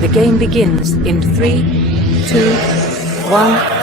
The game begins in 3, 2, 1.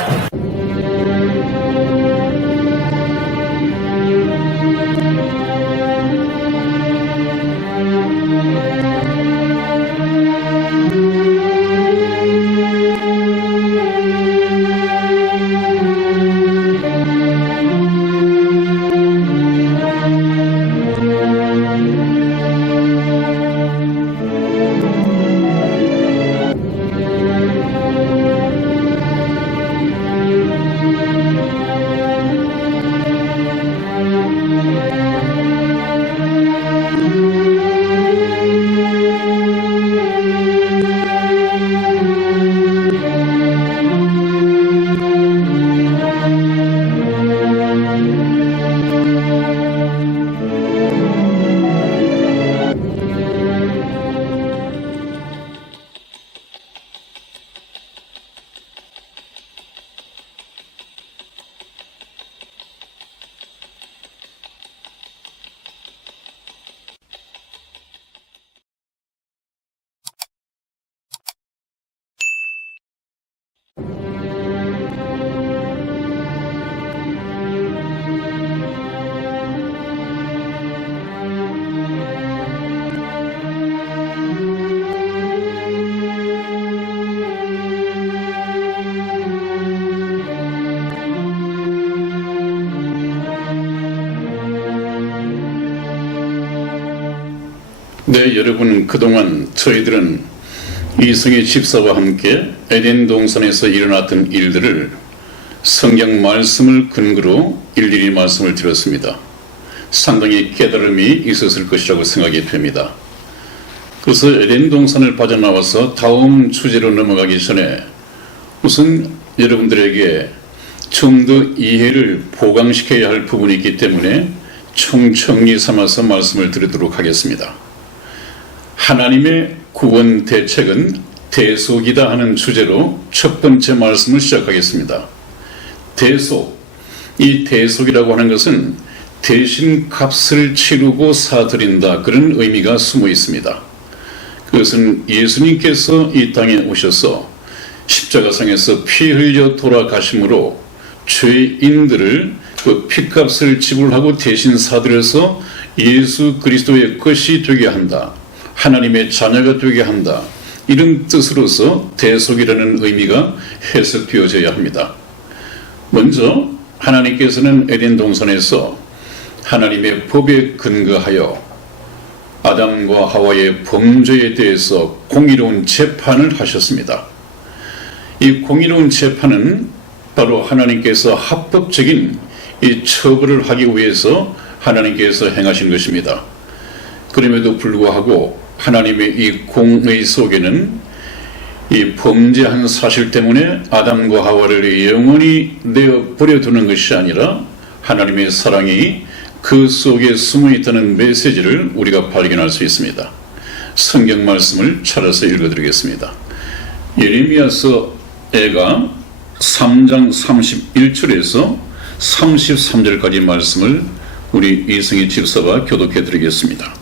네, 여러분, 그동안 저희들은 이승의 집사와 함께 에덴 동산에서 일어났던 일들을 성경 말씀을 근거로 일일이 말씀을 드렸습니다. 상당히 깨달음이 있었을 것이라고 생각이 됩니다. 그래서 에덴 동산을 빠져나와서 다음 주제로 넘어가기 전에 우선 여러분들에게 좀 더 이해를 보강시켜야 할 부분이 있기 때문에 총정리 삼아서 말씀을 드리도록 하겠습니다. 하나님의 구원 대책은 대속이다 하는 주제로 첫 번째 말씀을 시작하겠습니다. 대속, 이 대속이라고 하는 것은 대신 값을 치르고 사드린다, 그런 의미가 숨어 있습니다. 그것은 예수님께서 이 땅에 오셔서 십자가상에서 피 흘려 돌아가심으로 죄인들을 그 피값을 지불하고 대신 사드려서 예수 그리스도의 것이 되게 한다, 하나님의 자녀가 되게 한다, 이런 뜻으로서 대속이라는 의미가 해석되어져야 합니다. 먼저 하나님께서는 에덴 동산에서 하나님의 법에 근거하여 아담과 하와의 범죄에 대해서 공의로운 재판을 하셨습니다. 이 공의로운 재판은 바로 하나님께서 합법적인 이 처벌을 하기 위해서 하나님께서 행하신 것입니다. 그럼에도 불구하고 하나님의 이 공의 속에는 이 범죄한 사실 때문에 아담과 하와를 영원히 내어 버려두는 것이 아니라 하나님의 사랑이 그 속에 숨어 있다는 메시지를 우리가 발견할 수 있습니다. 성경 말씀을 찾아서 읽어드리겠습니다. 예레미야서가 3장 31절에서 33절까지 말씀을 우리 이승희 집사가 교독해 드리겠습니다.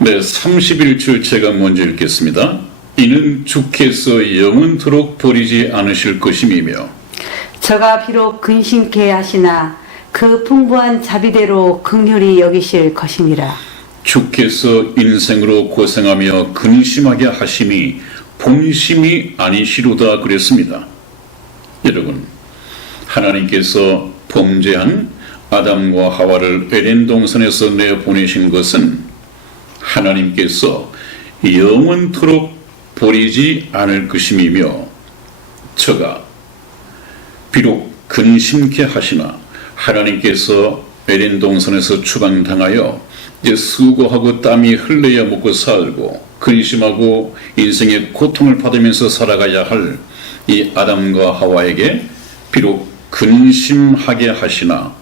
네, 31절 제가 먼저 읽겠습니다. 이는 주께서 영원토록 버리지 않으실 것임이며 저가 비록 근심케 하시나 그 풍부한 자비대로 긍휼히 여기실 것임이라. 주께서 인생으로 고생하며 근심하게 하심이 본심이 아니시로다 그랬습니다. 여러분, 하나님께서 범죄한 아담과 하와를 에덴 동산에서 내보내신 것은 하나님께서 영원토록 버리지 않을 것임이며 저가 비록 근심케 하시나 하나님께서 에덴 동산에서 추방당하여 이제 수고하고 땀이 흘러야 먹고 살고 근심하고 인생의 고통을 받으면서 살아가야 할 이 아담과 하와에게 비록 근심하게 하시나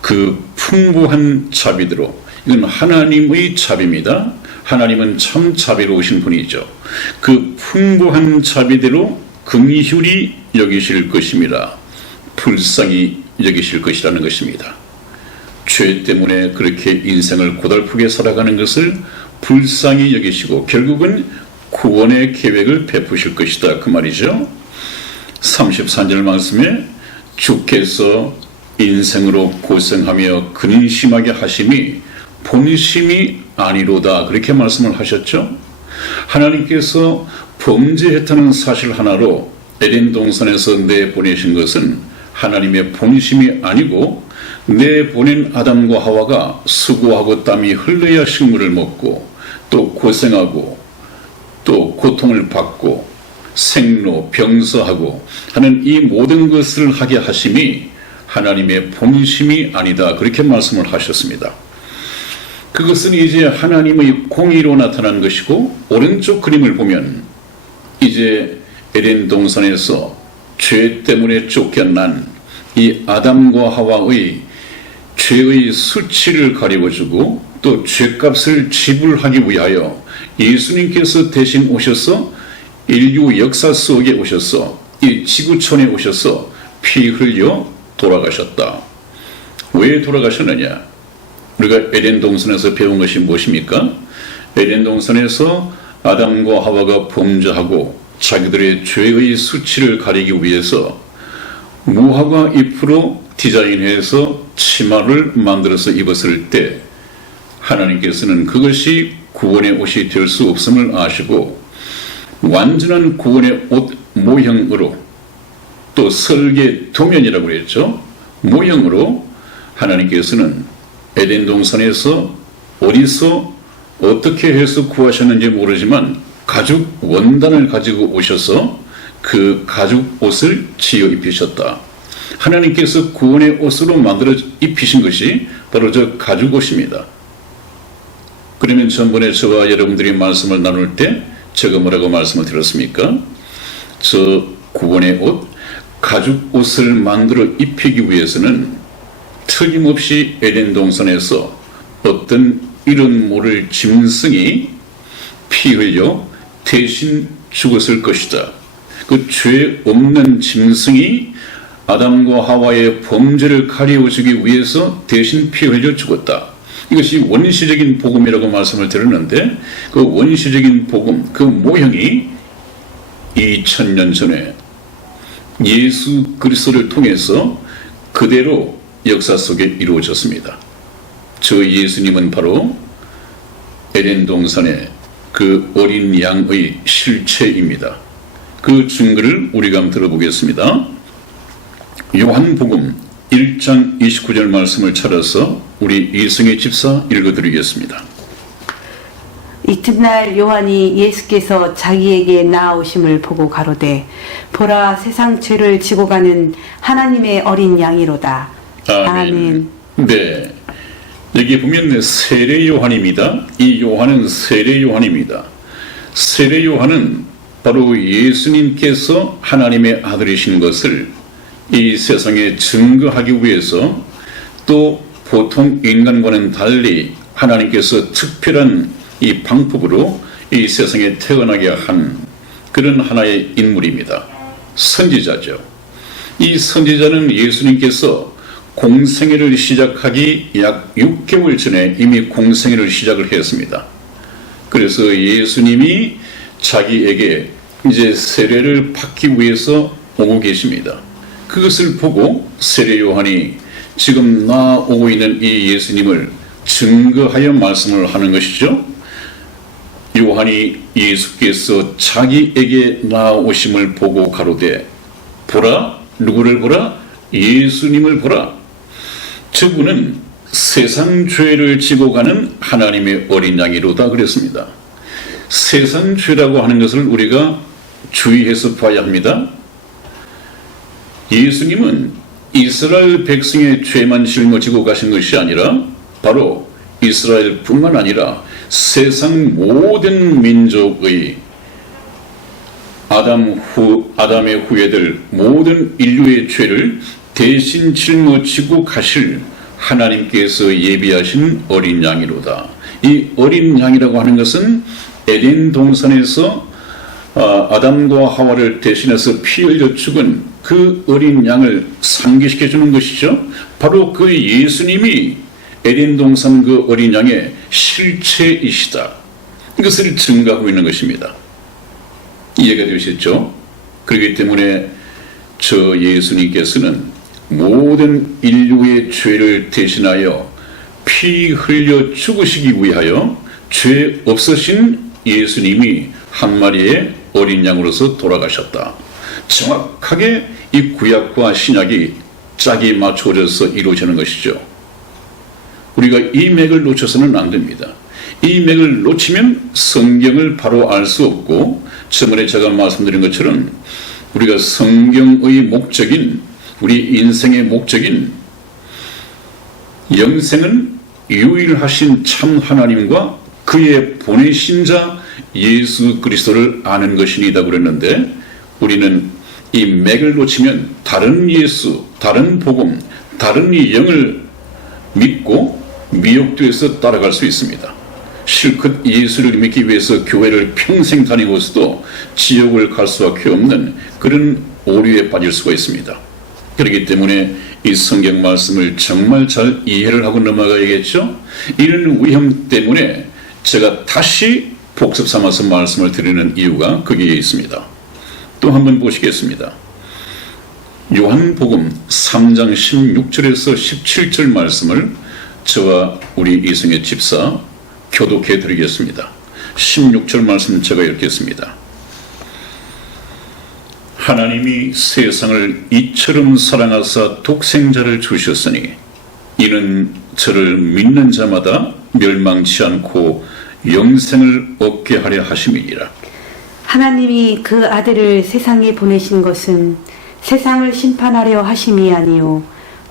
그 풍부한 자비대로, 이건 하나님의 자비입니다. 하나님은 참 자비로우신 분이죠. 그 풍부한 자비대로 긍휼히 여기실 것임이라, 불쌍히 여기실 것이라는 것입니다. 죄 때문에 그렇게 인생을 고달프게 살아가는 것을 불쌍히 여기시고 결국은 구원의 계획을 베푸실 것이다 그 말이죠. 34절 말씀에 주께서 인생으로 고생하며 근심하게 하심이 본심이 아니로다 그렇게 말씀을 하셨죠. 하나님께서 범죄했다는 사실 하나로 에덴 동산에서 내보내신 것은 하나님의 본심이 아니고 내보낸 아담과 하와가 수고하고 땀이 흘러야 식물을 먹고 또 고생하고 또 고통을 받고 생로 병서하고 하는 이 모든 것을 하게 하심이 하나님의 본심이 아니다 그렇게 말씀을 하셨습니다. 그것은 이제 하나님의 공의로 나타난 것이고 오른쪽 그림을 보면 이제 에덴 동산에서 죄 때문에 쫓겨난 이 아담과 하와의 죄의 수치를 가리워주고 또 죄값을 지불하기 위하여 예수님께서 대신 오셔서 인류 역사 속에 오셔서 이 지구촌에 오셔서 피 흘려 돌아가셨다. 왜 돌아가셨느냐? 우리가 에덴 동산에서 배운 것이 무엇입니까? 에덴 동산에서 아담과 하와가 범죄하고 자기들의 죄의 수치를 가리기 위해서 무화과 잎으로 디자인해서 치마를 만들어서 입었을 때 하나님께서는 그것이 구원의 옷이 될 수 없음을 아시고 완전한 구원의 옷 모형으로 또 설계 도면이라고 했죠. 모형으로 하나님께서는 에덴 동산에서 어디서 어떻게 해서 구하셨는지 모르지만 가죽 원단을 가지고 오셔서 그 가죽 옷을 지어 입히셨다. 하나님께서 구원의 옷으로 만들어 입히신 것이 바로 저 가죽 옷입니다. 그러면 전번에 저와 여러분들이 말씀을 나눌 때 제가 뭐라고 말씀을 드렸습니까? 저 구원의 옷, 가죽 옷을 만들어 입히기 위해서는 틀림없이 에덴 동산에서 어떤 이름 모를 짐승이 피 흘려 대신 죽었을 것이다. 그 죄 없는 짐승이 아담과 하와의 범죄를 가리워주기 위해서 대신 피 흘려 죽었다. 이것이 원시적인 복음이라고 말씀을 드렸는데 그 원시적인 복음, 그 모형이 2000년 전에 예수 그리스도를 통해서 그대로 역사 속에 이루어졌습니다. 저 예수님은 바로 에덴 동산의 그 어린 양의 실체입니다. 그 증거를 우리가 한번 들어보겠습니다. 요한복음 1장 29절 말씀을 찾아서 우리 이승희 집사 읽어드리겠습니다. 이튿날 요한이 예수께서 자기에게 나아오심을 보고 가로되 보라 세상 죄를 지고 가는 하나님의 어린 양이로다. 아멘. 네, 여기 보면 세례 요한입니다. 이 요한은 세례 요한입니다. 세례 요한은 바로 예수님께서 하나님의 아들이신 것을 이 세상에 증거하기 위해서 또 보통 인간과는 달리 하나님께서 특별한 이 방법으로 이 세상에 태어나게 한 그런 하나의 인물입니다. 선지자죠. 이 선지자는 예수님께서 공생애를 시작하기 약 6개월 전에 이미 공생애를 시작을 했습니다. 그래서 예수님이 자기에게 이제 세례를 받기 위해서 오고 계십니다. 그것을 보고 세례 요한이 지금 나오고 있는 이 예수님을 증거하여 말씀을 하는 것이죠. 요한이 예수께서 자기에게 나오심을 보고 가로되 보라, 누구를 보라? 예수님을 보라. 저분은 세상 죄를 지고 가는 하나님의 어린 양이로다 그랬습니다. 세상 죄라고 하는 것을 우리가 주의해서 봐야 합니다. 예수님은 이스라엘 백성의 죄만 짊어지고 가신 것이 아니라 바로 이스라엘뿐만 아니라 세상 모든 민족의 아담의 후예들 모든 인류의 죄를 대신 짊어지고 가실 하나님께서 예비하신 어린 양이로다. 이 어린 양이라고 하는 것은 에덴 동산에서 아담과 하와를 대신해서 피 흘려 죽은 그 어린 양을 상기시켜 주는 것이죠. 바로 그 예수님이 에덴 동산 그 어린 양의 실체이시다. 이것을 증거하고 있는 것입니다. 이해가 되셨죠? 그렇기 때문에 저 예수님께서는 모든 인류의 죄를 대신하여 피 흘려 죽으시기 위하여 죄 없으신 예수님이 한 마리의 어린 양으로서 돌아가셨다. 정확하게 이 구약과 신약이 짝이 맞춰져서 이루어지는 것이죠. 우리가 이 맥을 놓쳐서는 안 됩니다. 이 맥을 놓치면 성경을 바로 알 수 없고, 저번에 제가 말씀드린 것처럼 우리가 성경의 목적인, 우리 인생의 목적인 영생은 유일하신 참 하나님과 그의 보내신 자 예수 그리스도를 아는 것이니다 그랬는데, 우리는 이 맥을 놓치면 다른 예수, 다른 복음, 다른 이 영을 믿고 미혹돼서 따라갈 수 있습니다. 실컷 예수를 믿기 위해서 교회를 평생 다니고 있어도 지옥을 갈 수밖에 없는 그런 오류에 빠질 수가 있습니다. 그렇기 때문에 이 성경 말씀을 정말 잘 이해를 하고 넘어가야겠죠. 이런 위험 때문에 제가 다시 복습 삼아서 말씀을 드리는 이유가 거기에 있습니다. 또 한번 보시겠습니다. 요한복음 3장 16절에서 17절 말씀을 저와 우리 이승혜 집사 교독해 드리겠습니다. 16절 말씀 제가 읽겠습니다. 하나님이 세상을 이처럼 사랑하사 독생자를 주셨으니 이는 저를 믿는 자마다 멸망치 않고 영생을 얻게 하려 하심이니라. 하나님이 그 아들을 세상에 보내신 것은 세상을 심판하려 하심이 아니요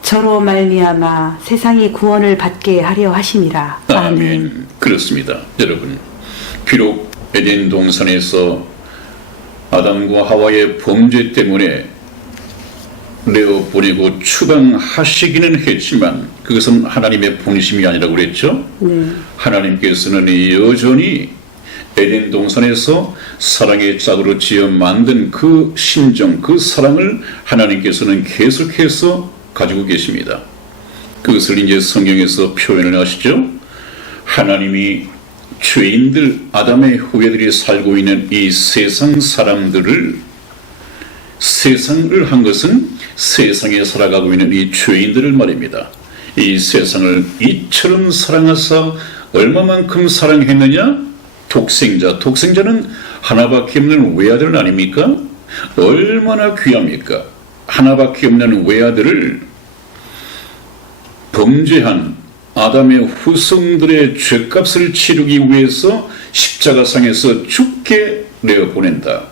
저로 말미암아 세상이 구원을 받게 하려 하심이라. 아멘. 그렇습니다. 여러분, 비록 에덴 동산에서 아담과 하와의 범죄 때문에 내어 보내고 추방하시기는 했지만 그것은 하나님의 본심이 아니라고 그랬죠. 하나님께서는 여전히 에덴 동산에서 사랑의 짝으로 지어 만든 그 심정, 그 사랑을 하나님께서는 계속해서 가지고 계십니다. 그것을 이제 성경에서 표현을 하시죠. 하나님이 죄인들, 아담의 후예들이 살고 있는 이 세상 사람들을, 세상을 한 것은 세상에 살아가고 있는 이 죄인들을 말입니다. 이 세상을 이처럼 사랑하사 얼마만큼 사랑했느냐? 독생자, 독생자는 하나밖에 없는 외아들 아닙니까? 얼마나 귀합니까? 하나밖에 없는 외아들을 범죄한 아담의 후손들의 죄값을 치르기 위해서 십자가상에서 죽게 내어 보낸다.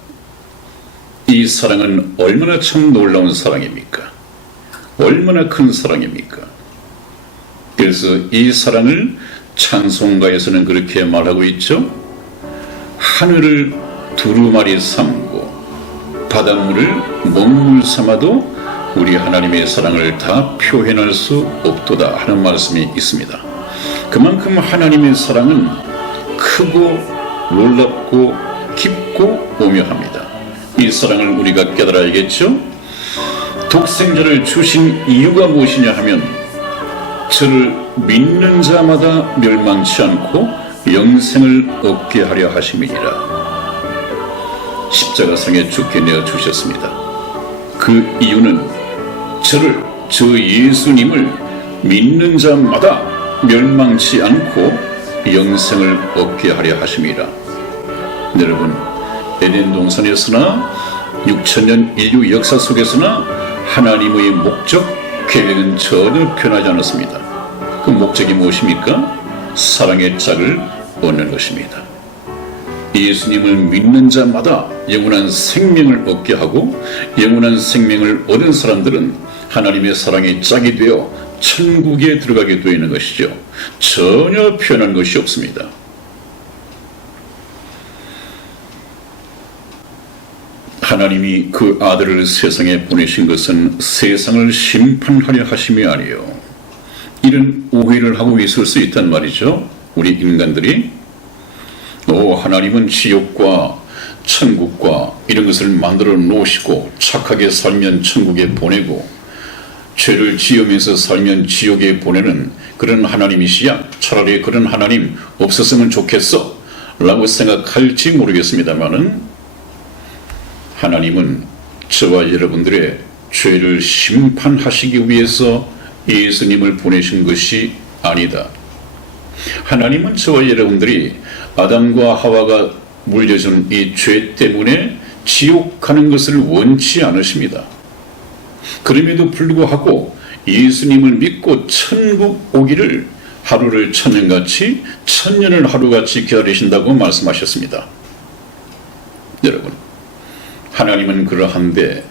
이 사랑은 얼마나 참 놀라운 사랑입니까? 얼마나 큰 사랑입니까? 그래서 이 사랑을 찬송가에서는 그렇게 말하고 있죠. 하늘을 두루마리 삼고 바닷물을 먹물 삼아도 우리 하나님의 사랑을 다 표현할 수 없도다 하는 말씀이 있습니다. 그만큼 하나님의 사랑은 크고 놀랍고 깊고 오묘합니다. 이 사랑을 우리가 깨달아야겠죠. 독생자를 주신 이유가 무엇이냐 하면 저를 믿는 자마다 멸망치 않고 영생을 얻게 하려 하심이니라. 십자가상에 죽게 내어 주셨습니다. 그 이유는 저 예수님을 믿는 자마다 멸망치 않고 영생을 얻게 하려 하심이라. 여러분, 에덴 동산에서나 6천년 인류 역사 속에서나 하나님의 목적, 계획은 전혀 변하지 않았습니다. 그 목적이 무엇입니까? 사랑의 짝을 얻는 것입니다. 예수님을 믿는 자마다 영원한 생명을 얻게 하고 영원한 생명을 얻은 사람들은 하나님의 사랑의 짝이 되어 천국에 들어가게 되어 있는 것이죠. 전혀 변한 것이 없습니다. 하나님이 그 아들을 세상에 보내신 것은 세상을 심판하려 하심이 아니요. 이런 오해를 하고 있을 수 있단 말이죠. 우리 인간들이 하나님은 지옥과 천국과 이런 것을 만들어 놓으시고 착하게 살면 천국에 보내고 죄를 지으면서 살면 지옥에 보내는 그런 하나님이시야. 차라리 그런 하나님 없었으면 좋겠어 라고 생각할지 모르겠습니다만은 하나님은 저와 여러분들의 죄를 심판하시기 위해서 예수님을 보내신 것이 아니다. 하나님은 저와 여러분들이 아담과 하와가 물려준 이 죄 때문에 지옥 가는 것을 원치 않으십니다. 그럼에도 불구하고 예수님을 믿고 천국 오기를 하루를 천년같이 천년을 하루같이 기다리신다고 말씀하셨습니다. 여러분, 하나님은 그러한데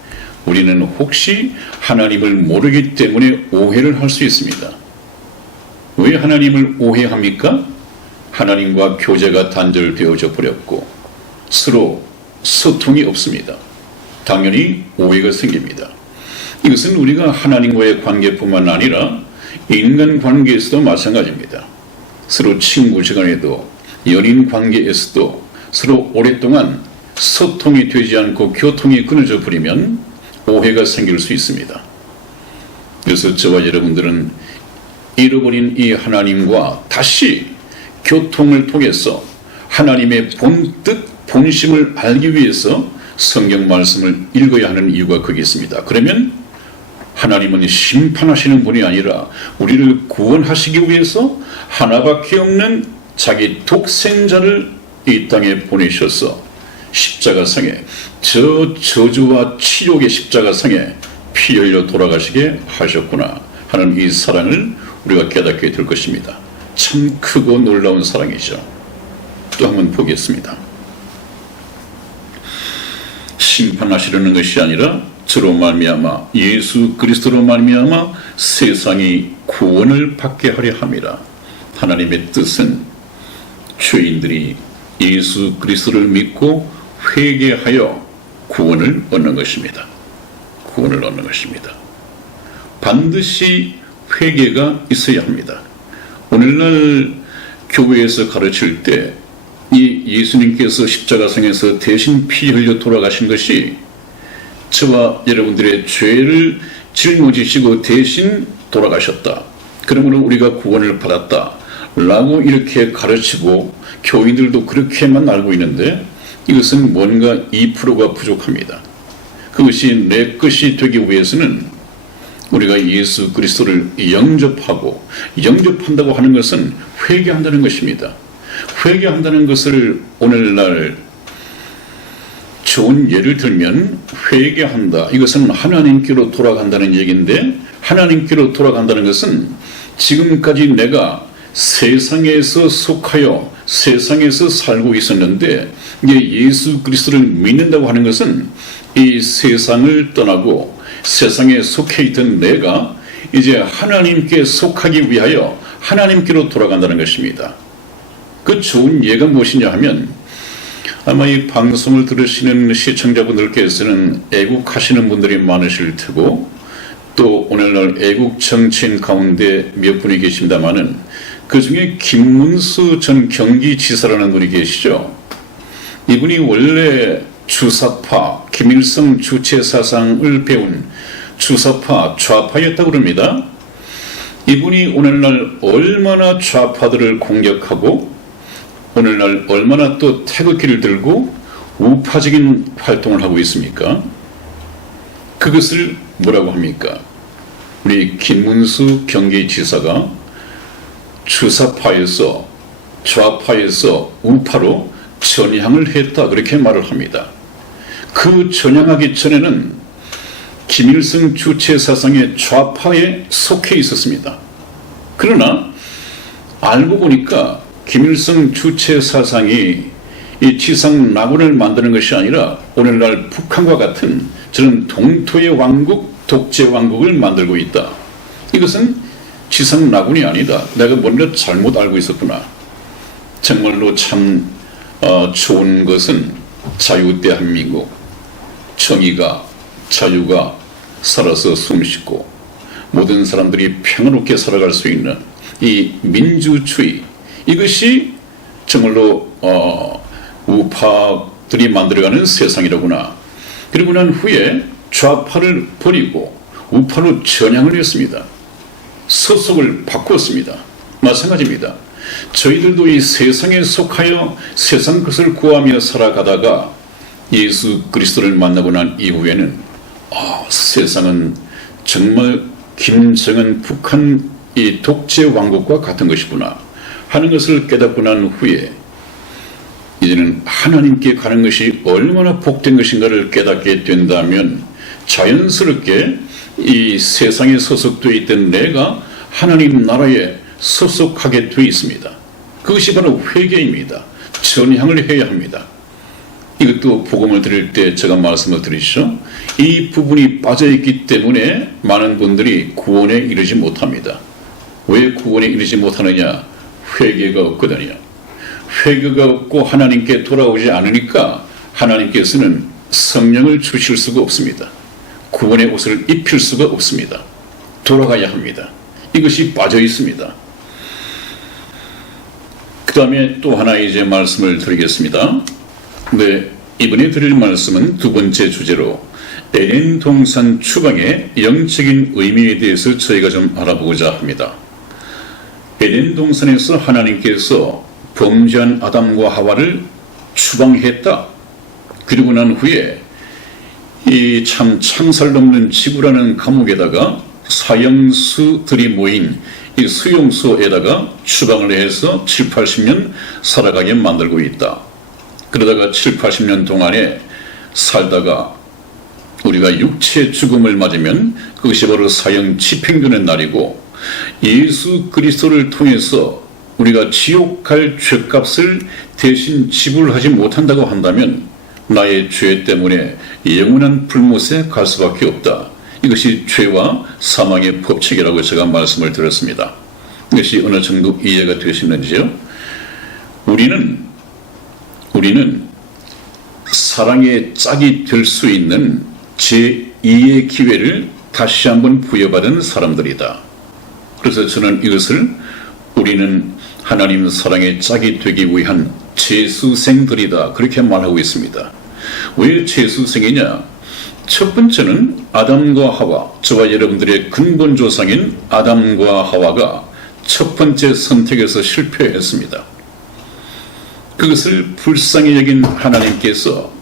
우리는 혹시 하나님을 모르기 때문에 오해를 할 수 있습니다. 왜 하나님을 오해합니까? 하나님과 교제가 단절되어져 버렸고 서로 소통이 없습니다. 당연히 오해가 생깁니다. 이것은 우리가 하나님과의 관계뿐만 아니라 인간관계에서도 마찬가지입니다. 서로 친구 시간에도 연인 관계에서도 서로 오랫동안 소통이 되지 않고 교통이 끊어져 버리면 오해가 생길 수 있습니다. 그래서 저와 여러분들은 잃어버린 이 하나님과 다시 교통을 통해서 하나님의 본뜻 본심을 알기 위해서 성경 말씀을 읽어야 하는 이유가 거기 있습니다. 그러면 하나님은 심판하시는 분이 아니라 우리를 구원하시기 위해서 하나밖에 없는 자기 독생자를 이 땅에 보내셔서 십자가상에 저 저주와 치욕의 십자가상에 피 흘려 돌아가시게 하셨구나 하는 이 사랑을 우리가 깨닫게 될 것입니다. 참 크고 놀라운 사랑이죠. 또 한번 보겠습니다. 심판하시려는 것이 아니라 저로 말미암아 예수 그리스도로 말미암아 세상이 구원을 받게 하려 함이라. 하나님의 뜻은 죄인들이 예수 그리스도를 믿고 회개하여 구원을 얻는 것입니다. 구원을 얻는 것입니다. 반드시 회개가 있어야 합니다. 오늘날 교회에서 가르칠 때 이 예수님께서 십자가상에서 대신 피 흘려 돌아가신 것이 저와 여러분들의 죄를 짊어지시고 대신 돌아가셨다. 그러므로 우리가 구원을 받았다. 라고 이렇게 가르치고 교인들도 그렇게만 알고 있는데 이것은 뭔가 2%가 부족합니다. 그것이 내 것이 되기 위해서는 우리가 예수 그리스도를 영접하고 영접한다고 하는 것은 회개한다는 것입니다. 회개한다는 것을 오늘날 좋은 예를 들면 회개한다. 이것은 하나님께로 돌아간다는 얘기인데 하나님께로 돌아간다는 것은 지금까지 내가 세상에서 속하여 세상에서 살고 있었는데 이제 예수 그리스도를 믿는다고 하는 것은 이 세상을 떠나고 세상에 속해 있던 내가 이제 하나님께 속하기 위하여 하나님께로 돌아간다는 것입니다. 그 좋은 예가 무엇이냐 하면 아마 이 방송을 들으시는 시청자분들께서는 애국하시는 분들이 많으실 테고 또 오늘날 애국 정치인 가운데 몇 분이 계십니다마는 그 중에 김문수 전 경기지사라는 분이 계시죠. 이분이 원래 주사파 김일성 주체사상을 배운 주사파 좌파였다고 그럽니다. 이분이 오늘날 얼마나 좌파들을 공격하고 오늘날 얼마나 또 태극기를 들고 우파적인 활동을 하고 있습니까? 그것을 뭐라고 합니까? 우리 김문수 경기지사가 주사파에서 좌파에서 우파로 전향을 했다 그렇게 말을 합니다. 그 전향하기 전에는 김일성 주체사상의 좌파에 속해 있었습니다. 그러나 알고 보니까 김일성 주체사상이 이 지상 낙원을 만드는 것이 아니라 오늘날 북한과 같은 저런 동토의 왕국, 독재 왕국을 만들고 있다. 이것은 지상 낙원이 아니다. 내가 뭔가 잘못 알고 있었구나. 정말로 참 좋은 것은 자유대한민국, 정의가, 자유가 살아서 숨쉬고 모든 사람들이 평화롭게 살아갈 수 있는 이 민주주의, 이것이 정말로 우파들이 만들어가는 세상이라구나. 그리고 난 후에 좌파를 버리고 우파로 전향을 했습니다. 소속을 바꾸었습니다. 마찬가지입니다. 저희들도 이 세상에 속하여 세상 것을 구하며 살아가다가 예수 그리스도를 만나고 난 이후에는 세상은 정말 김정은 북한 이 독재 왕국과 같은 것이구나 하는 것을 깨닫고 난 후에 이제는 하나님께 가는 것이 얼마나 복된 것인가를 깨닫게 된다면 자연스럽게 이 세상에 소속되어 있던 내가 하나님 나라에 소속하게 되어 있습니다. 그것이 바로 회개입니다. 전향을 해야 합니다. 이것도 복음을 드릴 때 제가 말씀을 드리죠. 이 부분이 빠져있기 때문에 많은 분들이 구원에 이르지 못합니다. 왜 구원에 이르지 못하느냐? 회개가 없거든요. 회개가 없고 하나님께 돌아오지 않으니까 하나님께서는 성령을 주실 수가 없습니다. 구원의 옷을 입힐 수가 없습니다. 돌아가야 합니다. 이것이 빠져 있습니다. 그 다음에 또 하나 이제 말씀을 드리겠습니다. 네, 이번에 드릴 말씀은 두 번째 주제로 에덴 동산 추방의 영적인 의미에 대해서 저희가 좀 알아보고자 합니다. 에덴 동산에서 하나님께서 범죄한 아담과 하와를 추방했다. 그리고 난 후에 이 참 창살 넘는 지구라는 감옥에다가 사형수들이 모인 이 수용소에다가 추방을 해서 7, 80년 살아가게 만들고 있다. 그러다가 7, 80년 동안에 살다가 우리가 육체 죽음을 맞으면 그것이 바로 사형 집행되는 날이고 예수 그리스도를 통해서 우리가 지옥 갈 죄값을 대신 지불하지 못한다고 한다면 나의 죄 때문에 영원한 불못에 갈 수밖에 없다. 이것이 죄와 사망의 법칙이라고 제가 말씀을 드렸습니다. 이것이 어느 정도 이해가 되시는지요? 우리는 사랑의 짝이 될 수 있는 제2의 기회를 다시 한번 부여받은 사람들이다. 그래서 저는 이것을 우리는 하나님 사랑의 짝이 되기 위한 재수생들이다. 그렇게 말하고 있습니다. 왜 재수생이냐? 첫 번째는 아담과 하와, 저와 여러분들의 근본 조상인 아담과 하와가 첫 번째 선택에서 실패했습니다. 그것을 불쌍히 여긴 하나님께서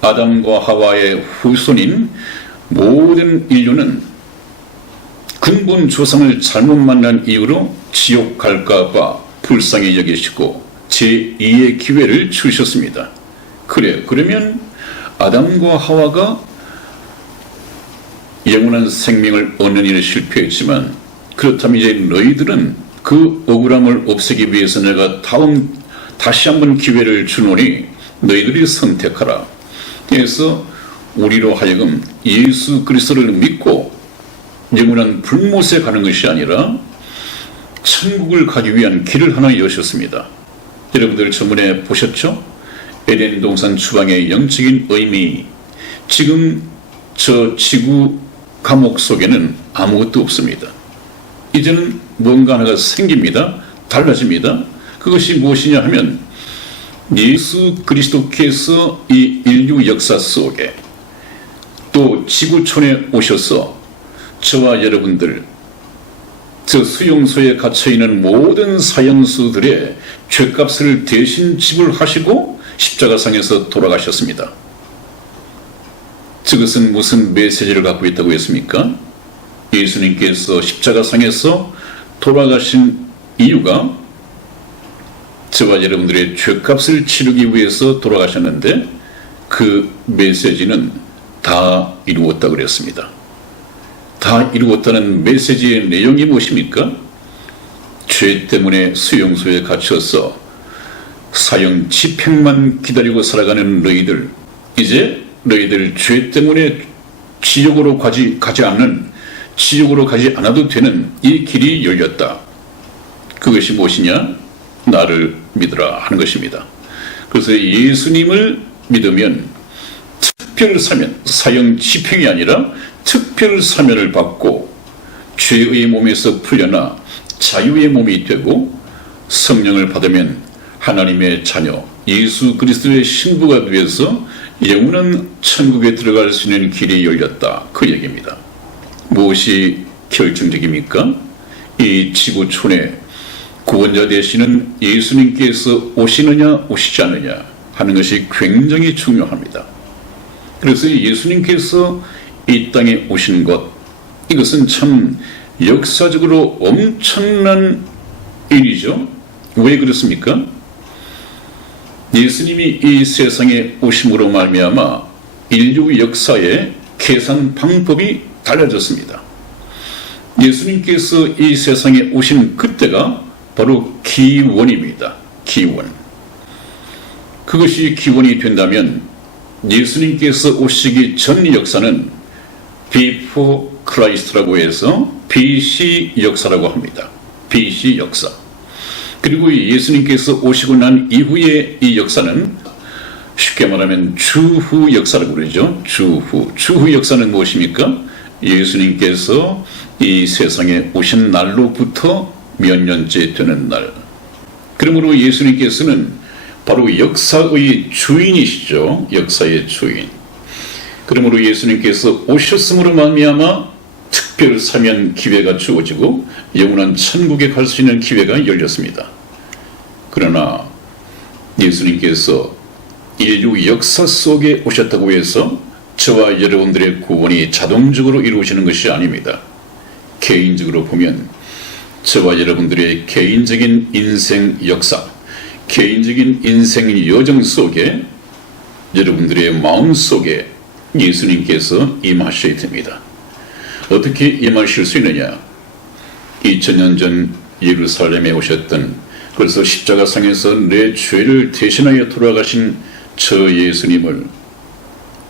아담과 하와의 후손인 모든 인류는 근본 조상을 잘못 만난 이유로 지옥 갈까봐 불쌍히 여기시고 제2의 기회를 주셨습니다. 그러면 아담과 하와가 영원한 생명을 얻는 일에 실패했지만 그렇다면 이제 너희들은 그 억울함을 없애기 위해서 내가 다시 한번 기회를 주노니 너희들이 선택하라. 그래서 우리로 하여금 예수 그리스도를 믿고 영원한 불못에 가는 것이 아니라 천국을 가기 위한 길을 하나 여셨습니다. 여러분들 저번에 보셨죠? 에덴 동산 추방의 영적인 의미. 지금 저 지구 감옥 속에는 아무것도 없습니다. 이제는 뭔가 하나가 생깁니다. 달라집니다. 그것이 무엇이냐 하면 예수 그리스도께서 이 인류 역사 속에 또 지구촌에 오셔서 저와 여러분들 저 수용소에 갇혀있는 모든 사형수들의 죄값을 대신 지불하시고 십자가상에서 돌아가셨습니다. 저것은 무슨 메시지를 갖고 있다고 했습니까? 예수님께서 십자가상에서 돌아가신 이유가 저와 여러분들의 죄값을 치르기 위해서 돌아가셨는데 그 메시지는 다 이루었다고 그랬습니다. 다 이루었다는 메시지의 내용이 무엇입니까? 죄 때문에 수용소에 갇혀서 사형 집행만 기다리고 살아가는 너희들, 이제 너희들 죄 때문에 지옥으로 가지 않아도 되는 이 길이 열렸다. 그것이 무엇이냐? 나를 믿으라 하는 것입니다. 그래서 예수님을 믿으면 특별 사면, 사형 집행이 아니라 특별 사면을 받고 죄의 몸에서 풀려나 자유의 몸이 되고 성령을 받으면 하나님의 자녀 예수 그리스도의 신부가 되어서 영원한 천국에 들어갈 수 있는 길이 열렸다. 그 얘기입니다. 무엇이 결정적입니까? 이 지구촌에 구원자 되시는 예수님께서 오시느냐 오시지 않느냐 하는 것이 굉장히 중요합니다. 그래서 예수님께서 이 땅에 오신 것, 이것은 참 역사적으로 엄청난 일이죠. 왜 그렇습니까? 예수님이 이 세상에 오심으로 말미암아 인류 역사의 계산 방법이 달라졌습니다. 예수님께서 이 세상에 오신 그때가 바로 기원입니다. 기원. 그것이 기원이 된다면 예수님께서 오시기 전 역사는 Before Christ라고 해서 BC 역사라고 합니다. BC 역사. 그리고 예수님께서 오시고 난 이후의 이 역사는 쉽게 말하면 주후 역사라고 그러죠. 주후 역사는 무엇입니까? 예수님께서 이 세상에 오신 날로부터 몇 년째 되는 날. 그러므로 예수님께서는 바로 역사의 주인이시죠. 역사의 주인. 그러므로 예수님께서 오셨음으로 말미암아 특별 사면 기회가 주어지고 영원한 천국에 갈 수 있는 기회가 열렸습니다. 그러나 예수님께서 인류 역사 속에 오셨다고 해서 저와 여러분들의 구원이 자동적으로 이루어지는 것이 아닙니다. 개인적으로 보면 저와 여러분들의 개인적인 인생 역사, 개인적인 인생 여정 속에 여러분들의 마음 속에 예수님께서 임하셔야 됩니다. 어떻게 임하실 수 있느냐? 2000년 전 예루살렘에 오셨던, 그래서 십자가상에서 내 죄를 대신하여 돌아가신 저 예수님을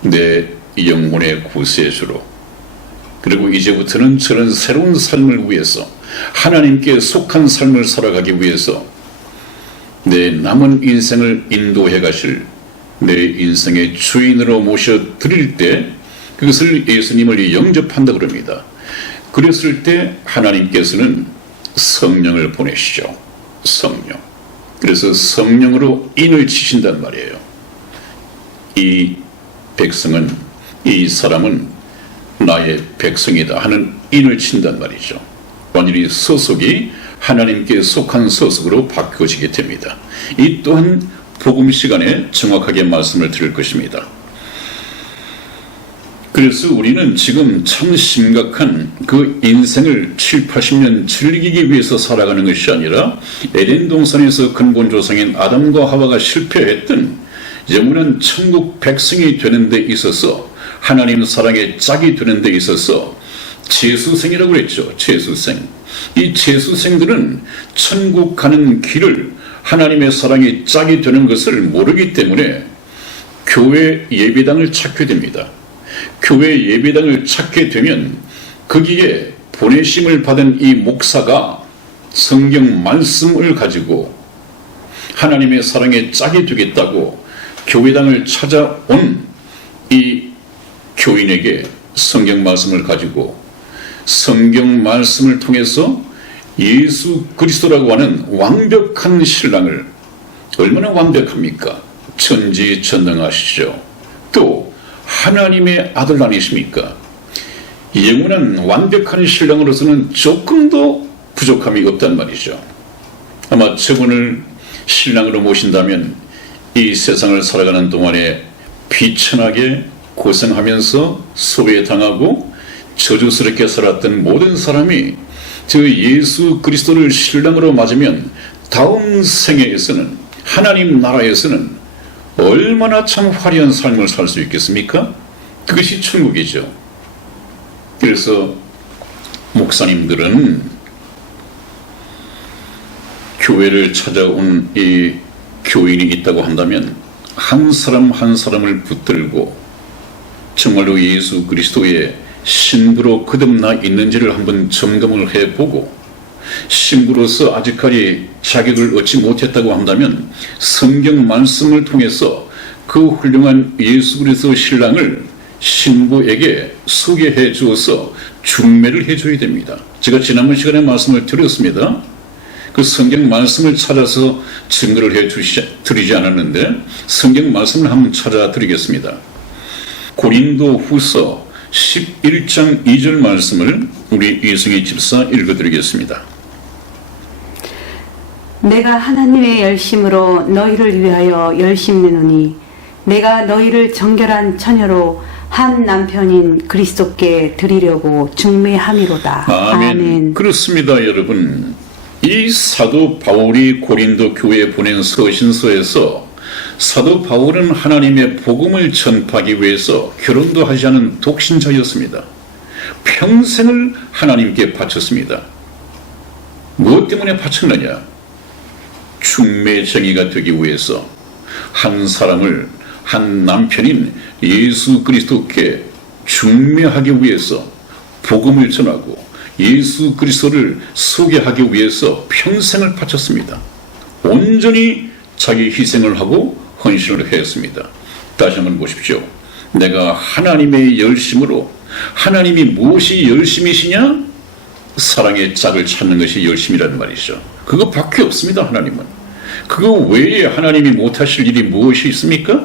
내 영혼의 구세주로, 그리고 이제부터는 저는 새로운 삶을 위해서, 하나님께 속한 삶을 살아가기 위해서 내 남은 인생을 인도해 가실 내 인생의 주인으로 모셔드릴 때 그것을 예수님을 영접한다 그럽니다. 그랬을 때 하나님께서는 성령을 보내시죠. 성령. 그래서 성령으로 인을 치신단 말이에요. 이 백성은, 이 사람은 나의 백성이다 하는 인을 친단 말이죠. 완전히 소속이 하나님께 속한 소속으로 바뀌어지게 됩니다. 이 또한 복음 시간에 정확하게 말씀을 드릴 것입니다. 그래서 우리는 지금 참 심각한 그 인생을 7, 80년 즐기기 위해서 살아가는 것이 아니라 에덴 동산에서 근본 조상인 아담과 하와가 실패했던 영원한 천국 백성이 되는 데 있어서, 하나님 사랑의 짝이 되는 데 있어서 재수생이라고 했죠. 재수생. 이 재수생들은 천국 가는 길을, 하나님의 사랑의 짝이 되는 것을 모르기 때문에 교회 예배당을 찾게 됩니다. 교회 예배당을 찾게 되면 거기에 보내심을 받은 이 목사가 성경 말씀을 가지고 하나님의 사랑의 짝이 되겠다고 교회당을 찾아온 이 교인에게 성경 말씀을 가지고 성경 말씀을 통해서 예수 그리스도라고 하는 완벽한 신랑을, 얼마나 완벽합니까? 천지전능하시죠. 또 하나님의 아들 아니십니까? 영원한 완벽한 신랑으로서는 조금도 부족함이 없단 말이죠. 아마 저분을 신랑으로 모신다면 이 세상을 살아가는 동안에 비천하게 고생하면서 소외당하고 저주스럽게 살았던 모든 사람이 저 예수 그리스도를 신랑으로 맞으면 다음 생애에서는, 하나님 나라에서는 얼마나 참 화려한 삶을 살 수 있겠습니까? 그것이 천국이죠. 그래서 목사님들은 교회를 찾아온 이 교인이 있다고 한다면 한 사람 한 사람을 붙들고 정말로 예수 그리스도의 신부로 거듭나 있는지를 한번 점검을 해보고, 신부로서 아직까지 자격을 얻지 못했다고 한다면 성경 말씀을 통해서 그 훌륭한 예수 그리스도 신랑을 신부에게 소개해 주어서 중매를 해줘야 됩니다. 제가 지난번 시간에 말씀을 드렸습니다. 그 성경 말씀을 찾아서 증거를 해드리지 않았는데 성경 말씀을 한번 찾아드리겠습니다. 고린도 후서 11장 2절 말씀을 우리 이승희 집사 읽어드리겠습니다. 내가 하나님의 열심으로 너희를 위하여 열심내노니 내가 너희를 정결한 처녀로 한 남편인 그리스도께 드리려고 중매함이로다. 아멘. 그렇습니다, 여러분. 이 사도 바울이 고린도 교회에 보낸 서신서에서 사도 바울은 하나님의 복음을 전파하기 위해서 결혼도 하지 않은 독신자였습니다. 평생을 하나님께 바쳤습니다. 무엇 때문에 바쳤느냐? 중매쟁이가 되기 위해서 한 사람을 한 남편인 예수 그리스도께 중매하기 위해서 복음을 전하고 예수 그리스도를 소개하기 위해서 평생을 바쳤습니다. 온전히 자기 희생을 하고 헌신을 했습니다. 다시 한번 보십시오. 내가 하나님의 열심으로, 하나님이 무엇이 열심이시냐? 사랑의 짝을 찾는 것이 열심이라는 말이죠. 그거밖에 없습니다. 하나님은. 그거 외에 하나님이 못하실 일이 무엇이 있습니까?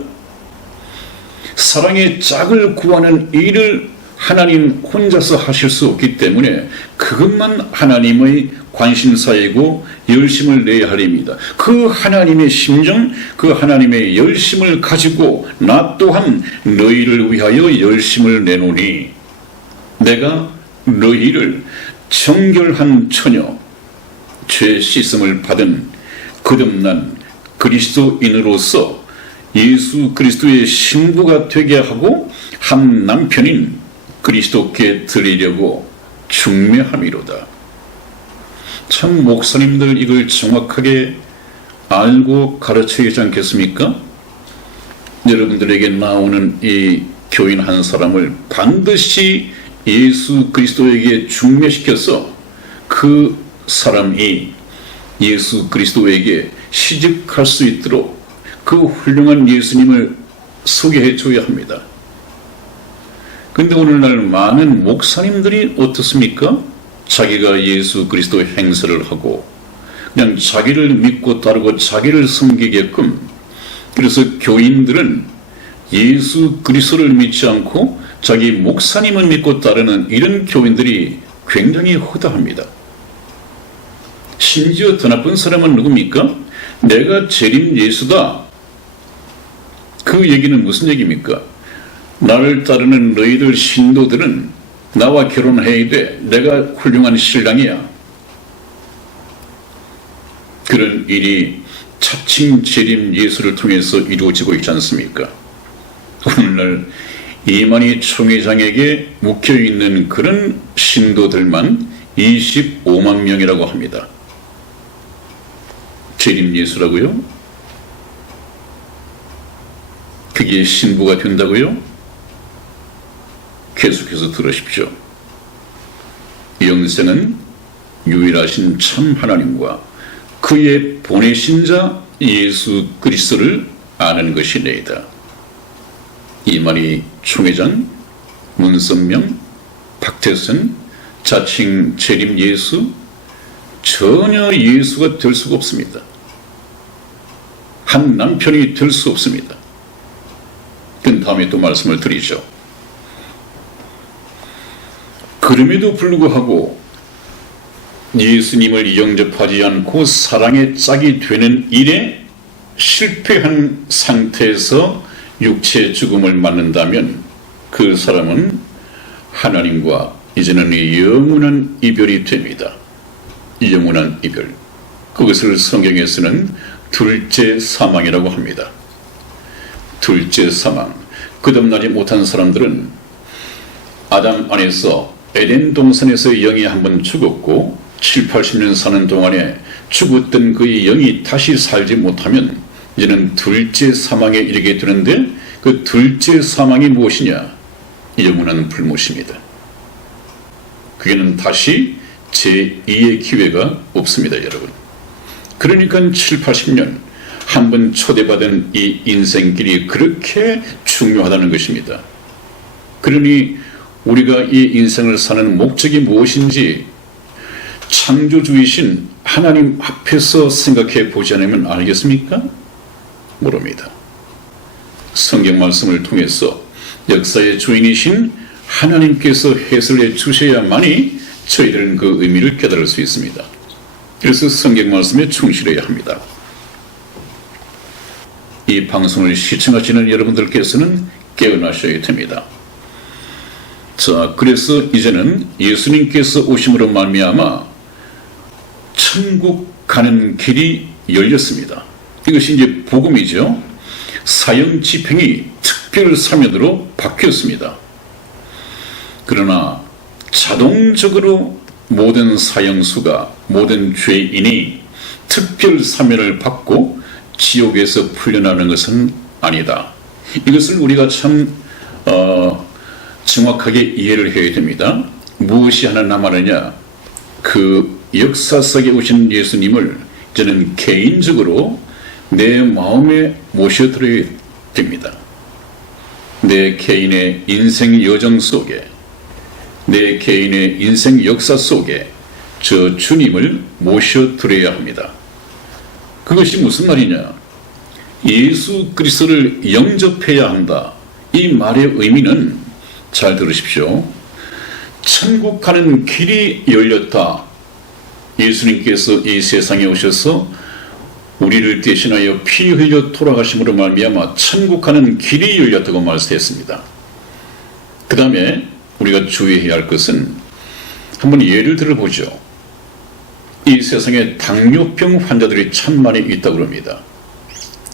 사랑의 짝을 구하는 일을 하나님 혼자서 하실 수 없기 때문에 그것만 하나님의 관심사이고 열심을 내야 할 일입니다. 그 하나님의 심정, 그 하나님의 열심을 가지고 나 또한 너희를 위하여 열심을 내노니 내가 너희를 정결한 처녀, 죄 씻음을 받은 거듭난 그리스도인으로서 예수 그리스도의 신부가 되게 하고 한 남편인 그리스도께 드리려고 중매함이로다. 참 목사님들 이걸 정확하게 알고 가르쳐야 하지 않겠습니까? 여러분들에게 나오는 이 교인 한 사람을 반드시 예수 그리스도에게 중매시켜서 그 사람이 예수 그리스도에게 시집갈 수 있도록 그 훌륭한 예수님을 소개해 줘야 합니다. 근데 오늘날 많은 목사님들이 어떻습니까? 자기가 예수 그리스도 행세를 하고 그냥 자기를 믿고 따르고 자기를 섬기게끔, 그래서 교인들은 예수 그리스도를 믿지 않고 자기 목사님을 믿고 따르는 이런 교인들이 굉장히 허다합니다. 심지어 더 나쁜 사람은 누굽니까? 내가 재림 예수다. 그 얘기는 무슨 얘기입니까? 나를 따르는 너희들 신도들은 나와 결혼해야 돼. 내가 훌륭한 신랑이야. 그런 일이 차칭 재림 예수를 통해서 이루어지고 있지 않습니까? 오늘날 이만희 총회장에게 묵혀있는 그런 신도들만 25만 명이라고 합니다. 재림 예수라고요? 그게 신부가 된다고요? 계속해서 들으십시오. 영생은 유일하신 참 하나님과 그의 보내신 자 예수 그리스도를 아는 것이니이다. 이만희 총회장, 문선명, 박태선, 자칭 재림 예수, 전혀 예수가 될 수가 없습니다. 한 남편이 될 수 없습니다. 그 다음에 또 말씀을 드리죠. 그럼에도 불구하고 예수님을 영접하지 않고 사랑의 짝이 되는 일에 실패한 상태에서 육체 죽음을 맞는다면 그 사람은 하나님과 이제는 영원한 이별이 됩니다. 영원한 이별. 그것을 성경에서는 둘째 사망이라고 합니다. 둘째 사망. 거듭나지 못한 사람들은 아담 안에서 에덴 동산에서 영이 한번 죽었고 7, 80년 사는 동안에 죽었던 그의 영이 다시 살지 못하면 이제는 둘째 사망에 이르게 되는데 그 둘째 사망이 무엇이냐? 영원한 불못입니다. 그게는 다시 제2의 기회가 없습니다, 여러분. 그러니까 7, 80년 한번 초대받은 이 인생길이 그렇게 중요하다는 것입니다. 그러니 우리가 이 인생을 사는 목적이 무엇인지 창조주이신 하나님 앞에서 생각해 보지 않으면 알겠습니까? 모릅니다. 성경 말씀을 통해서 역사의 주인이신 하나님께서 해설해 주셔야만이 저희들은 그 의미를 깨달을 수 있습니다. 그래서 성경 말씀에 충실해야 합니다. 이 방송을 시청하시는 여러분들께서는 깨어나셔야 됩니다. 자, 그래서 이제는 예수님께서 오심으로 말미암아 천국 가는 길이 열렸습니다. 이것이 이제 복음이죠. 사형 집행이 특별 사면으로 바뀌었습니다. 그러나 자동적으로 모든 사형수가, 모든 죄인이 특별 사면을 받고 지옥에서 풀려나는 것은 아니다. 이것을 우리가 참 정확하게 이해를 해야 됩니다. 무엇이 하나 남았느냐? 그 역사 속에 오신 예수님을 저는 개인적으로 내 마음에 모셔들어야 됩니다. 내 개인의 인생 여정 속에, 내 개인의 인생 역사 속에 저 주님을 모셔들어야 합니다. 그것이 무슨 말이냐? 예수 그리스도를 영접해야 한다. 이 말의 의미는 잘 들으십시오. 천국 가는 길이 열렸다. 예수님께서 이 세상에 오셔서 우리를 대신하여 피 흘려 돌아가심으로 말미암아 천국 가는 길이 열렸다고 말씀했습니다. 그 다음에 우리가 주의해야 할 것은 한번 예를 들어보죠. 이 세상에 당뇨병 환자들이 참 많이 있다고 합니다.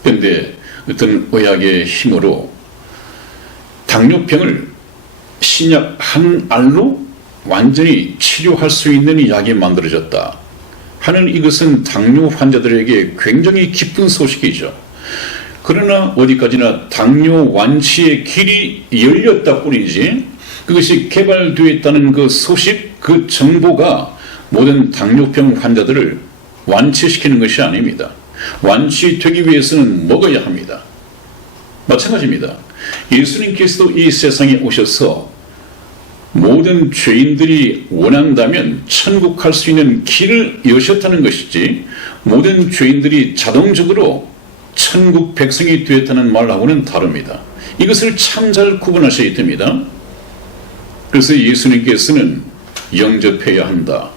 그런데 어떤 의학의 힘으로 당뇨병을 신약 한 알로 완전히 치료할 수 있는 약이 만들어졌다 하는 이것은 당뇨 환자들에게 굉장히 기쁜 소식이죠. 그러나 어디까지나 당뇨 완치의 길이 열렸다 뿐이지 그것이 개발되었다는 그 소식, 그 정보가 모든 당뇨병 환자들을 완치시키는 것이 아닙니다. 완치되기 위해서는 먹어야 합니다. 마찬가지입니다. 예수님께서도 이 세상에 오셔서 모든 죄인들이 원한다면 천국 갈 수 있는 길을 여셨다는 것이지 모든 죄인들이 자동적으로 천국 백성이 되었다는 말하고는 다릅니다. 이것을 참 잘 구분하셔야 됩니다. 그래서 예수님께서는 영접해야 한다.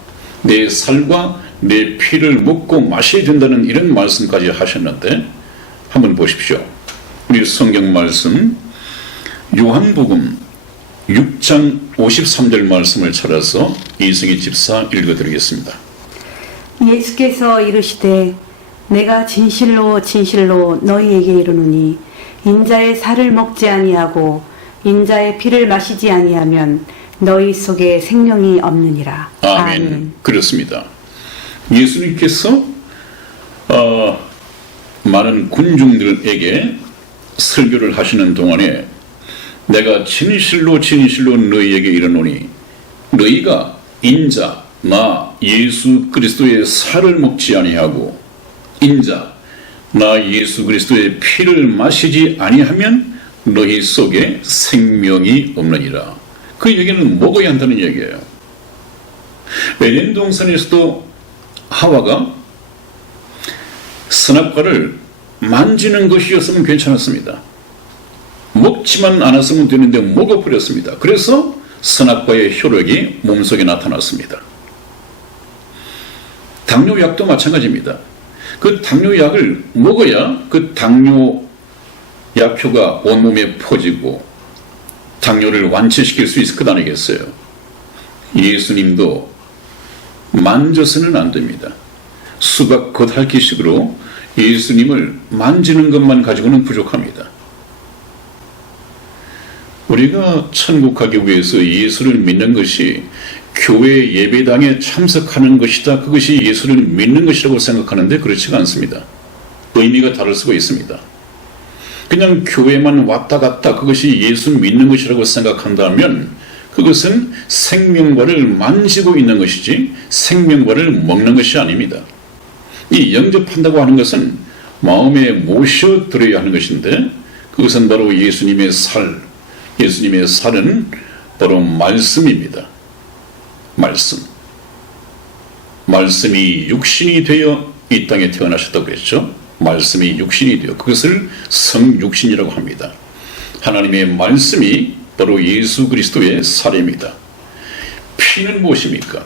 내 살과 내 피를 먹고 마셔야 된다는 이런 말씀까지 하셨는데 한번 보십시오. 우리 성경 말씀 요한복음 6장 53절 말씀을 찾아서 이승희 집사 읽어드리겠습니다. 예수께서 이르시되 내가 진실로 진실로 너희에게 이르노니 인자의 살을 먹지 아니하고 인자의 피를 마시지 아니하면 너희 속에 생명이 없느니라. 아멘. 그렇습니다. 예수님께서 많은 군중들에게 설교를 하시는 동안에 내가 진실로 진실로 너희에게 이르노니 너희가 인자 나 예수 그리스도의 살을 먹지 아니하고 인자 나 예수 그리스도의 피를 마시지 아니하면 너희 속에 생명이 없느니라. 그 얘기는 먹어야 한다는 얘기예요. 에덴 동산에서도 하와가 선악과를 만지는 것이었으면 괜찮았습니다. 먹지만 않았으면 되는데 먹어버렸습니다. 그래서 선악과의 효력이 몸속에 나타났습니다. 당뇨약도 마찬가지입니다. 그 당뇨약을 먹어야 그 당뇨약효가 온몸에 퍼지고 당뇨를 완치시킬 수 있을 것 아니겠어요? 예수님도 만져서는 안 됩니다. 수박 겉핥기식으로 예수님을 만지는 것만 가지고는 부족합니다. 우리가 천국 가기 위해서 예수를 믿는 것이 교회 예배당에 참석하는 것이다. 그것이 예수를 믿는 것이라고 생각하는데 그렇지가 않습니다. 의미가 다를 수가 있습니다. 그냥 교회만 왔다 갔다 그것이 예수 믿는 것이라고 생각한다면 그것은 생명과를 만지고 있는 것이지 생명과를 먹는 것이 아닙니다. 이 영접한다고 하는 것은 마음에 모셔들어야 하는 것인데 그것은 바로 예수님의 살, 예수님의 살은 바로 말씀입니다. 말씀이 육신이 되어 이 땅에 태어나셨다고 했죠. 말씀이 육신이 되어 그것을 성육신이라고 합니다. 하나님의 말씀이 바로 예수 그리스도의 살입니다. 피는 무엇입니까?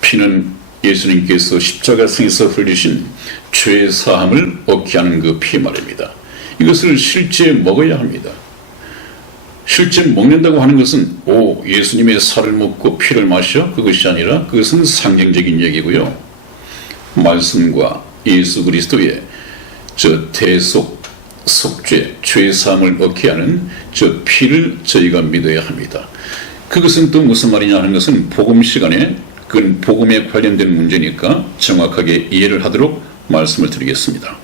피는 예수님께서 십자가상에서 흘리신 죄 사함을 얻게 하는 그 피 말입니다. 이것을 실제 먹어야 합니다. 실제 먹는다고 하는 것은 예수님의 살을 먹고 피를 마셔? 그것이 아니라 그것은 상징적인 얘기고요. 말씀과 예수 그리스도의 저 대속, 속죄, 죄사함을 얻게 하는 저 피를 저희가 믿어야 합니다. 그것은 또 무슨 말이냐 하는 것은 복음 시간에 그건 복음에 관련된 문제니까 정확하게 이해를 하도록 말씀을 드리겠습니다.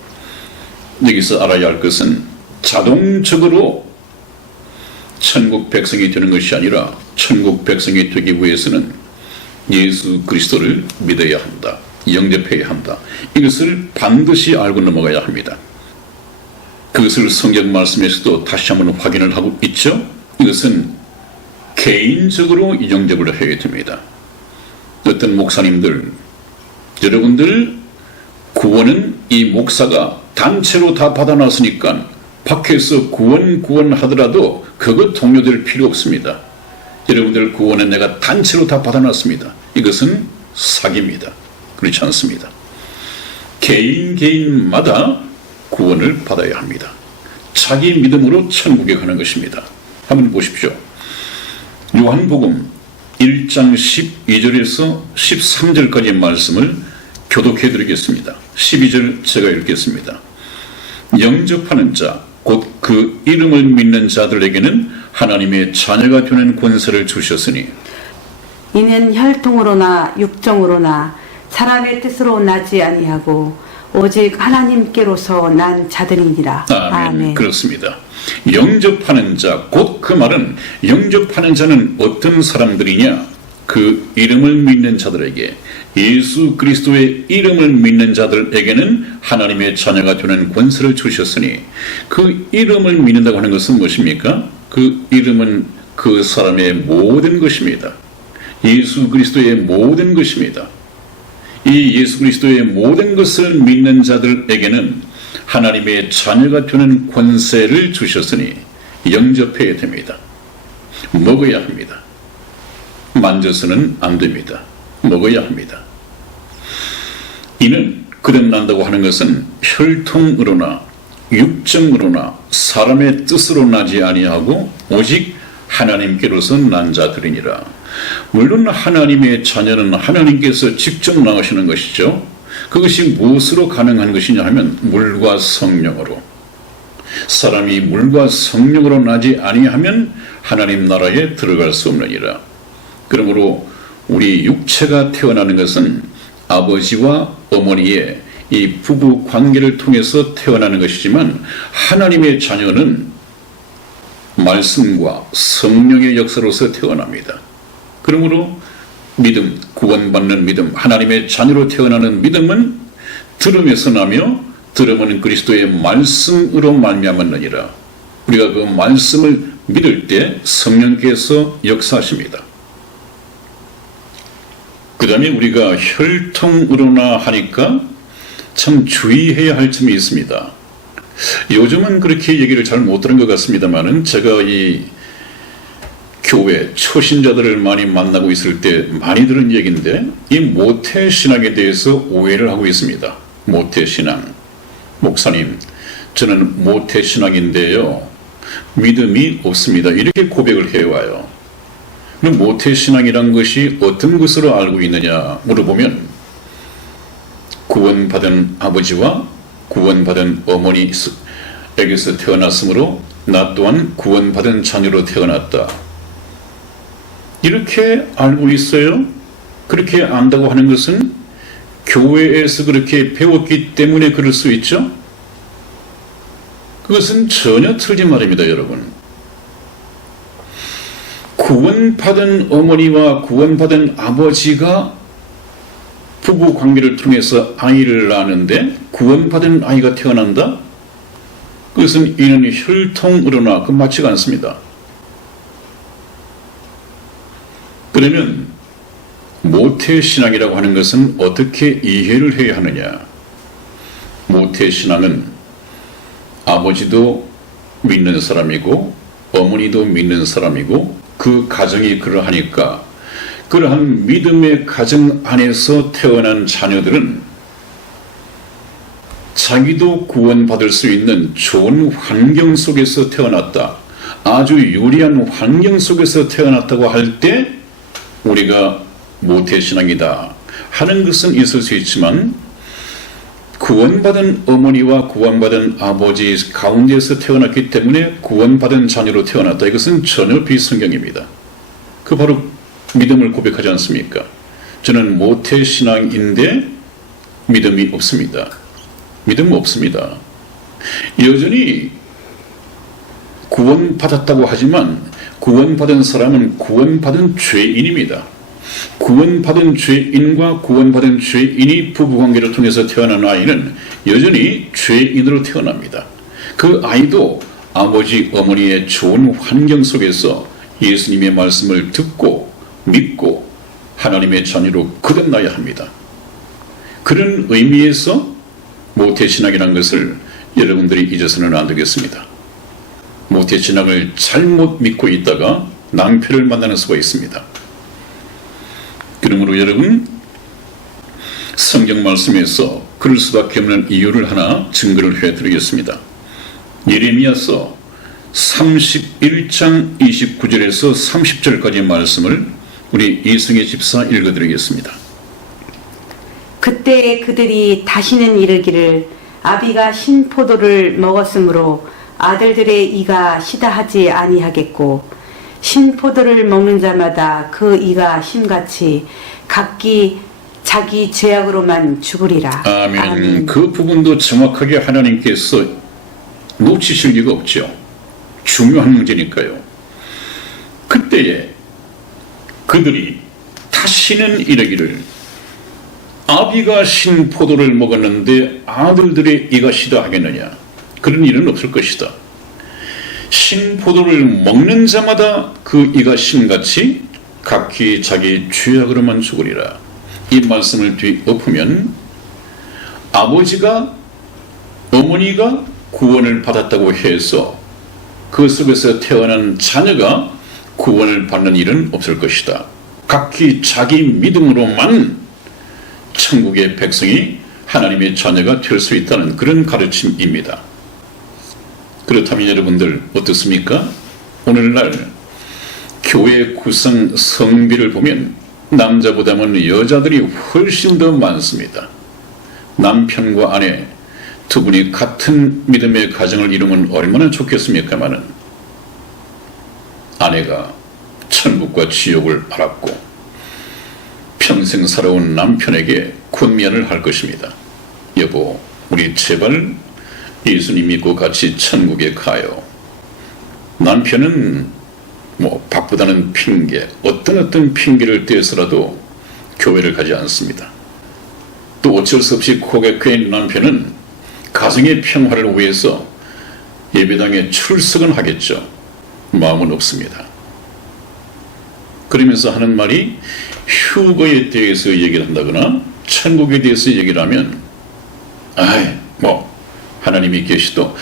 여기서 알아야 할 것은 자동적으로 천국 백성이 되는 것이 아니라 천국 백성이 되기 위해서는 예수 그리스도를 믿어야 한다. 영접해야 한다. 이것을 반드시 알고 넘어가야 합니다. 그것을 성경 말씀에서도 다시 한번 확인을 하고 있죠. 이것은 개인적으로 영접을 해야 됩니다. 어떤 목사님들, 여러분들 구원은 이 목사가 단체로 다 받아놨으니까 밖에서 구원 하더라도 그것 동료될 필요 없습니다. 여러분들 구원은 내가 단체로 다 받아놨습니다. 이것은 사기입니다. 그렇지 않습니다. 개인마다 구원을 받아야 합니다. 자기 믿음으로 천국에 가는 것입니다. 한번 보십시오. 요한복음 1장 12절에서 13절까지의 말씀을 교독해 드리겠습니다. 12절 제가 읽겠습니다. 영접하는 자, 곧 그 이름을 믿는 자들에게는 하나님의 자녀가 되는 권세를 주셨으니 이는 혈통으로나 육정으로나 사람의 뜻으로 나지 아니하고 오직 하나님께로서 난 자들이니라. 아멘. 그렇습니다. 영접하는 자, 곧 그 말은 영접하는 자는 어떤 사람들이냐? 그 이름을 믿는 자들에게, 예수 그리스도의 이름을 믿는 자들에게는 하나님의 자녀가 되는 권세를 주셨으니, 그 이름을 믿는다고 하는 것은 무엇입니까? 그 이름은 그 사람의 모든 것입니다. 예수 그리스도의 모든 것입니다. 이 예수 그리스도의 모든 것을 믿는 자들에게는 하나님의 자녀가 되는 권세를 주셨으니 영접해야 됩니다. 먹어야 합니다. 만져서는 안 됩니다. 먹어야 합니다. 이는 거듭난다고 하는 것은 혈통으로나 육정으로나 사람의 뜻으로 나지 아니하고 오직 하나님께로서 난 자들이니라. 물론 하나님의 자녀는 하나님께서 직접 나오시는 것이죠. 그것이 무엇으로 가능한 것이냐 하면 물과 성령으로. 사람이 물과 성령으로 나지 아니하면 하나님 나라에 들어갈 수 없느니라. 그러므로 우리 육체가 태어나는 것은 아버지와 어머니의 이 부부 관계를 통해서 태어나는 것이지만 하나님의 자녀는 말씀과 성령의 역사로서 태어납니다. 그러므로 믿음, 구원받는 믿음, 하나님의 자녀로 태어나는 믿음은 들음에서 나며 들음은 그리스도의 말씀으로 말미암았느니라. 우리가 그 말씀을 믿을 때 성령께서 역사하십니다. 그 다음에 우리가 혈통으로나 하니까 참 주의해야 할 점이 있습니다. 요즘은 그렇게 얘기를 잘 못 들은 것 같습니다만은 제가 이 교회 초신자들을 많이 만나고 있을 때 많이 들은 얘기인데 이 모태신앙에 대해서 오해를 하고 있습니다. 모태신앙. 목사님, 저는 모태신앙인데요. 믿음이 없습니다. 이렇게 고백을 해와요. 그럼 모태신앙이란 것이 어떤 것으로 알고 있느냐 물어보면 구원받은 아버지와 구원받은 어머니에게서 태어났으므로 나 또한 구원받은 자녀로 태어났다. 이렇게 알고 있어요. 그렇게 안다고 하는 것은 교회에서 그렇게 배웠기 때문에 그럴 수 있죠. 그것은 전혀 틀린 말입니다, 여러분. 구원받은 어머니와 구원받은 아버지가 부부 관계를 통해서 아이를 낳는데 구원받은 아이가 태어난다? 그것은 이는 혈통으로나 그 맞지가 않습니다. 그러면 모태신앙이라고 하는 것은 어떻게 이해를 해야 하느냐? 모태신앙은 아버지도 믿는 사람이고 어머니도 믿는 사람이고 그 가정이 그러하니까 그러한 믿음의 가정 안에서 태어난 자녀들은 자기도 구원받을 수 있는 좋은 환경 속에서 태어났다. 아주 유리한 환경 속에서 태어났다고 할 때 우리가 모태신앙이다 하는 것은 있을 수 있지만, 구원받은 어머니와 구원받은 아버지 가운데서 태어났기 때문에 구원받은 자녀로 태어났다. 이것은 전혀 비성경입니다. 그 바로 믿음을 고백하지 않습니까? 저는 모태신앙인데 믿음이 없습니다. 믿음 없습니다. 여전히 구원받았다고 하지만 구원받은 사람은 구원받은 죄인입니다. 구원받은 죄인과 구원받은 죄인이 부부관계를 통해서 태어난 아이는 여전히 죄인으로 태어납니다. 그 아이도 아버지 어머니의 좋은 환경 속에서 예수님의 말씀을 듣고 믿고 하나님의 자녀로 거듭나야 합니다. 그런 의미에서 모태신앙이라는 것을 여러분들이 잊어서는 안 되겠습니다. 모태신앙을 잘못 믿고 있다가 낭패를 만나는 수가 있습니다. 그러므로 여러분, 성경 말씀에서 그럴 수밖에 없는 이유를 하나 증거를 해드리겠습니다. 예레미야서 31장 29절에서 30절까지 말씀을 우리 이승혜 집사 읽어드리겠습니다. 그때 그들이 다시는 이르기를 아비가 신포도를 먹었으므로 아들들의 이가 시다하지 아니하겠고, 신포도를 먹는 자마다 그 이가 심같이 각기 자기 죄악으로만 죽으리라. 아멘. 그 부분도 정확하게 하나님께서 놓치실 리가 없죠. 중요한 문제니까요. 그때에 그들이 다시는 이르기를 아비가 신포도를 먹었는데 아들들의 이가 시다하겠느냐. 그런 일은 없을 것이다. 신포도를 먹는 자마다 그 이가 신같이 각기 자기 죄악으로만 죽으리라. 이 말씀을 뒤엎으면 아버지가 어머니가 구원을 받았다고 해서 그 속에서 태어난 자녀가 구원을 받는 일은 없을 것이다. 각기 자기 믿음으로만 천국의 백성이 하나님의 자녀가 될 수 있다는 그런 가르침입니다. 그렇다면 여러분들 어떻습니까? 오늘날 교회 구성 성비를 보면 남자보다는 여자들이 훨씬 더 많습니다. 남편과 아내 두 분이 같은 믿음의 가정을 이루면 얼마나 좋겠습니까마는, 아내가 천국과 지옥을 알았고 평생 살아온 남편에게 권면을 할 것입니다. 여보, 우리 제발 예수님 믿고 같이 천국에 가요. 남편은 바쁘다는 핑계, 어떤 핑계를 대서라도 교회를 가지 않습니다. 또 어쩔 수 없이 고객해 있는 남편은 가정의 평화를 위해서 예배당에 출석은 하겠죠. 마음은 없습니다. 그러면서 하는 말이 휴거에 대해서 얘기를 한다거나 천국에 대해서 얘기를 하면, 하나님이 계시도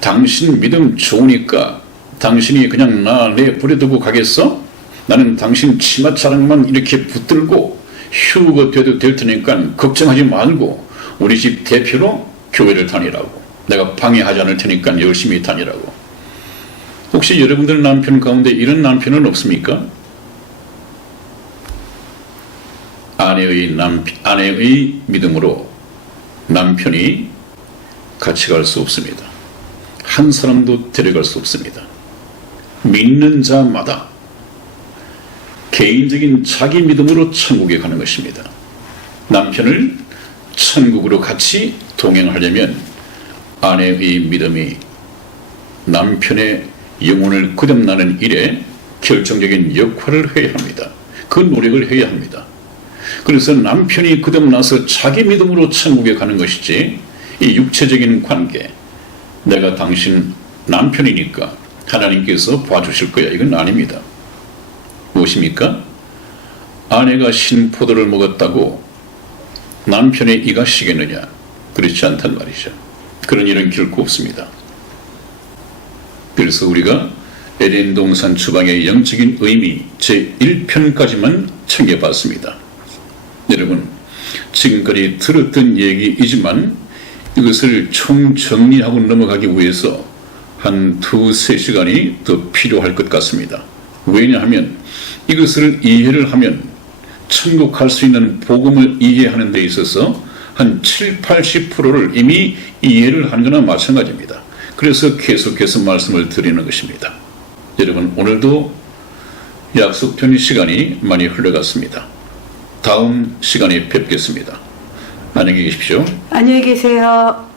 당신 믿음 좋으니까 당신이 그냥 나 내버려두고 가겠어? 나는 당신 치마 자락만 이렇게 붙들고 휴거 돼도 될 테니까 걱정하지 말고 우리 집 대표로 교회를 다니라고. 내가 방해하지 않을 테니까 열심히 다니라고. 혹시 여러분들 남편 가운데 이런 남편은 없습니까? 아내의 믿음으로 남편이 같이 갈 수 없습니다. 한 사람도 데려갈 수 없습니다. 믿는 자마다 개인적인 자기 믿음으로 천국에 가는 것입니다. 남편을 천국으로 같이 동행하려면 아내의 믿음이 남편의 영혼을 거듭나는 일에 결정적인 역할을 해야 합니다. 그 노력을 해야 합니다. 그래서 남편이 거듭나서 자기 믿음으로 천국에 가는 것이지, 이 육체적인 관계, 내가 당신 남편이니까 하나님께서 봐주실 거야, 이건 아닙니다. 무엇입니까? 아내가 신포도를 먹었다고 남편의 이가 시겠느냐? 그렇지 않단 말이죠. 그런 일은 결코 없습니다. 그래서 우리가 에덴 동산 추방의 영적인 의미 제1편까지만 챙겨봤습니다. 여러분, 지금까지 들었던 얘기이지만 이것을 총정리하고 넘어가기 위해서 한 2-3시간이 더 필요할 것 같습니다. 왜냐하면 이것을 이해를 하면 천국 갈 수 있는 복음을 이해하는 데 있어서 한 70-80%를 이미 이해를 하는 거나 마찬가지입니다. 그래서 계속해서 말씀을 드리는 것입니다. 여러분, 오늘도 약속된 시간이 많이 흘러갔습니다. 다음 시간에 뵙겠습니다. 안녕히 계십시오. 안녕히 계세요.